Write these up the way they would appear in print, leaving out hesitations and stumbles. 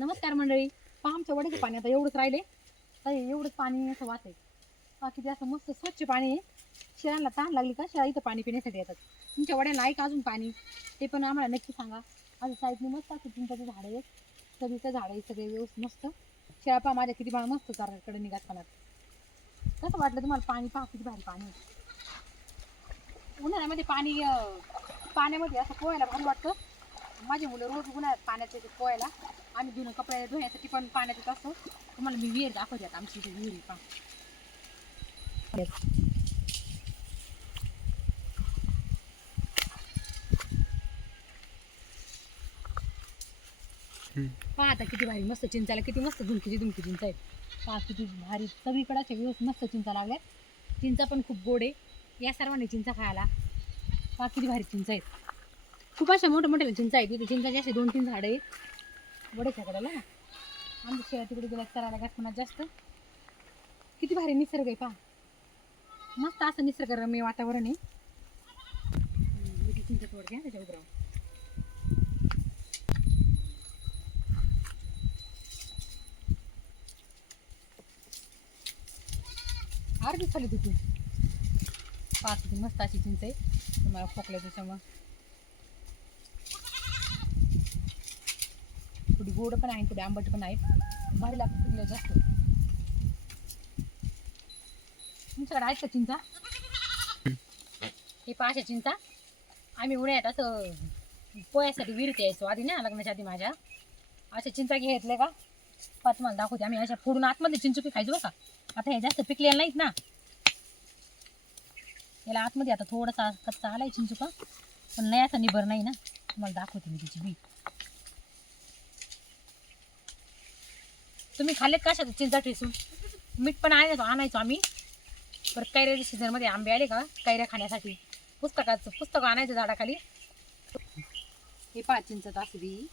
नमस्कार मंडळी. पहा आमच्या वड्याचं पाणी आता एवढंच राहिले, तर एवढंच पाणी असं वाहतंय. बाकी असं मस्त स्वच्छ पाणी आहे. शेळ्यांना तहान लागली का शेळ्या इथं पाणी पिण्यासाठी येतात. तुमच्या वड्याला आहे का अजून पाणी, ते पण आम्हाला नक्की सांगा. माझ्या साईडने मस्त असं चिंचाचं झाड आहे, सगळीचं झाड आहे, सगळे व्यवस्थित मस्त. शेळ्या पहा माझ्या किती बाळ मस्त चाराकडे निघत पाण्यात. कसं वाटलं तुम्हाला पाणी? पहा किती भारी पाणी. उन्हाळ्यामध्ये पाणी पाण्यामध्ये असं पोहायला भारी वाटतं. माझे मुलं रोज उन्हाळ्यात पाण्यात येतात पोहायला. आम्ही धुणं कपडे धुण्यासाठी पण पाण्यात येत असतो. तुम्हाला मी विहीर दाखवते आता. आमची इथे विहीर पहा. पहा आता किती भारी मस्त चिंचाला, किती मस्त झुमकीची चिंच आहे. पहा किती भारी, सगळीकडे व्यवस्थित मस्त चिंचा लागल्यात. चिंचा पण खूप गोड आहे. या सर्वांनी चिंचा खायला. पहा किती भारी चिंचा आहेत. खूप अशा मोठ्या मोठ्या चिंचा आहेत. तिथे चिंचाची असे 2-3 झाडं आहेत वड्याच्या कडेला ना. आमच्या शेळ्या तिकडे गेल्या चरायला घासपणात जास्त. किती भारी निसर्ग आहे पहा. मस्त असं निसर्गरम्य वातावरण आहे. चिंचा तोडते त्याच्या उभं राहून. अर्धी खाली तिथून पहा किती मस्त अशी चिंच आहे. तुम्हाला खोकल्या त्याच्यामुळं थोडी गोड पण आहे, थोडी आंबट पण आहेत. भारी लागतं पिकल्या जास्त. तुमच्याकडे आहेत का चिंचा? हे पाशा चिंचा आम्ही उन्हाळ्यात असं पोह्यासाठी विहिरीत यायचो आधी ना, लग्नाच्या आधी माझ्या. अशा चिंचा घेतल्या का पहा तुम्हाला दाखवते. आम्ही अशा फोडून आतमध्ये चिंचुकी खायचो बरं का. आता हे जास्त पिकलेलं नाहीत ना, याला आतमध्ये आता थोडासा कच्चा आलाय चिंचुका, पण नाही असा निबर नाही ना. तुम्हाला दाखवते मी तिची बी. तुम्ही खाल्लेत का अशा चिंचा ठेसून? मीठ पण आणायचो आम्ही. परत कैऱ्याच्या सीझनमध्ये आंबे आले का कैऱ्या खाण्यासाठी पुस्तक आणायचं झाडाखाली. हे पहा चिंचत असं बी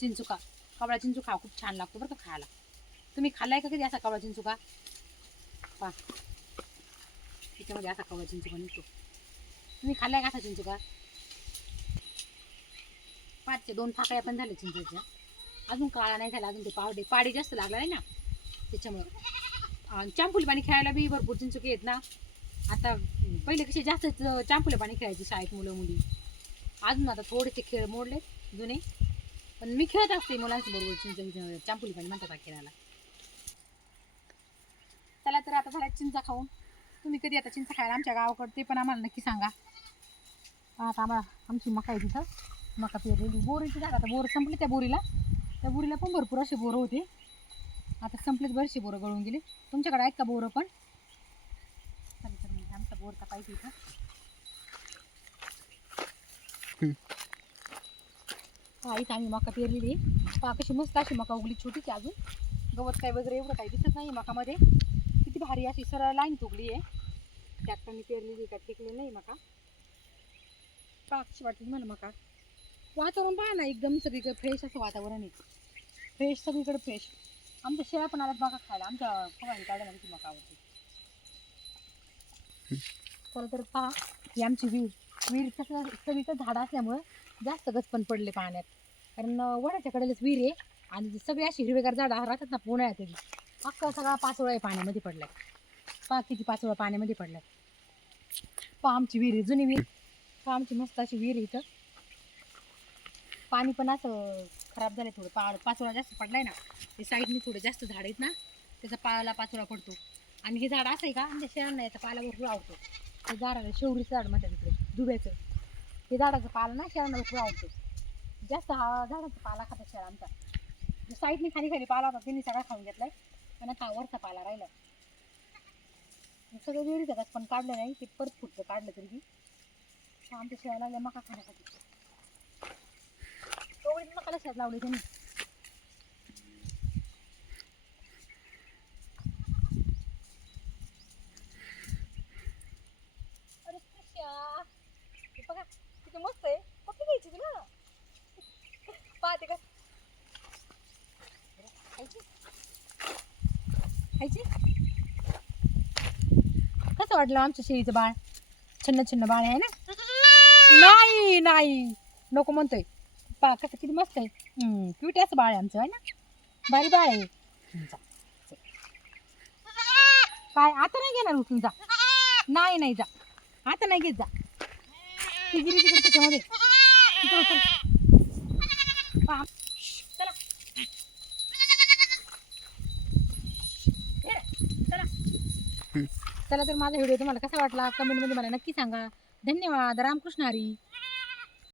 चिंचुका, कावळा चिंचुका खूप छान लागतो बरं का खायला. तुम्ही खाल्लाय का कधी असा कावळा चिंचुका? पहा त्याच्यामध्ये असा कावळा चिंचुका निघतो. तुम्ही खाल्लाय का असा चिंचुका? पाचच्या 2 फाकड्या पण झाल्या चिंचेच्या. अजून काळा नाही झाला, अजून ते पाडी जास्त लागला नाही ना त्याच्यामुळं. चांपुले पाणी खेळायला बी भरपूर चिंचुके आहेत ना. आता पहिले कसे जास्त चांपुले पाणी खेळायचे शाळेत मुलं मुली. अजून आता थोडेसे खेळ मोडले जुने, पण मी खेळत असते मुलांसोबत चांपुली पाणी म्हणतात खेळायला. चला तर आता झाल्या चिंचा खाऊन. तुम्ही कधी आता चिंचा खायला आमच्या गावाकडे ते पण आम्हाला नक्की सांगा. आता आम्हाला आमची मका आहे तिथं, मका पेरलेली. बोरीची झाड आता बोर संपली. त्या बोरीला पण भरपूर असे बोरं होते. आता संपलेच, बरेचसे बोरं गळून गेले. तुमच्याकडे आहेत का बोरं पण? तर म्हणजे आमचा बोरचा पाहिजे इथं. हा इथं आम्ही मका पेरलेली. पहा कशी मस्त अशी मका उगली, छोटीची अजून. गवत काय वगैरे एवढं काही दिसत नाही मकामध्ये. किती भारी अशी सरळ लाईन तुगली आहे. ट्रॅक्टरने पेरलेली का टेकलेली नाही मका. पहा कशी वाटते तुम्हाला मका. वातावरण पहा ना, एकदम सगळीकडे फ्रेश असं वातावरण आहे. फ्रेश सगळीकडे फ्रेश. आमच्या शेळ्या पण आल्यात मका खायला. आमच्या फवारणी काढायला किती मका आवडते. खरं तर पहा ही आमची विहीर कसं सगळीकडे झाडं असल्यामुळं जास्त गच पण पडले पाण्यात. कारण वड्याच्या कडेलाच विहीर आहे आणि सगळी अशी हिरवेगार झाडं राहतात ना उन्हाळ्यात. अख्खा सगळा पाचोळा आहे पाण्यामध्ये पडलाय. पहा किती पाचोळा पाण्यामध्ये पडलाय. पहा आमची विहीर, जुनी विहीर. पहा आमची मस्त अशी विहीर इथं. पाणी पण असं खराब झालंय थोडं. पाचोळा जास्त पडलाय ना, ते साईडने थोडे जास्त झाड आहेत ना, त्याचा पाला पाचोळा पडतो. आणि हे झाड असं आहे का आमच्या शेळ्यांना याचा पाला भरपूर आवडतो. ते झाडाला शेवरीचं झाड म्हणतात तिकडे, दुब्याचं. ते झाडाचा पाला ना शेळ्यांना भरपूर आवडतो. जास्त हा झाडाचा पाला खातात शेळ्या आमचा. जो साईडने खाली पाला होता त्यांनी सगळा खाऊन घेतलाय, पण आता वरचा पाला राहिला. सगळं विहिरीचं घास पण काढलं नाही, ते परत फुटचं काढलं तरी. आमच्या शेळ्या लागल्या मका खाण्यासाठी. तेवढीच मकाला शेत लावली त्यांनी. अरे कशा बघा किती मस्त आहे. पक्की घ्यायची तुला. पाहते का खायची खायची. कसं वाटलं आमच्या शेळीचं बाळ? छन्न छन्न बाळ आहे ना. नाही नको म्हणतोय. पहा कसं किती मस्त आहे. क्यूट असं बाळ आहे आमचं आहे ना, भारी बाळ आहे. जा. काय आता नाही घेणार उचलून, जा. नाही नाही, जा आता नाही घेत, जा. ती गिरी तिकडे त्याच्यामध्ये तिकडे उचल. चला चला चला. तर माझा व्हिडिओ तुम्हाला कसा वाटला कमेंटमध्ये मला नक्की सांगा. धन्यवाद. रामकृष्ण हरी.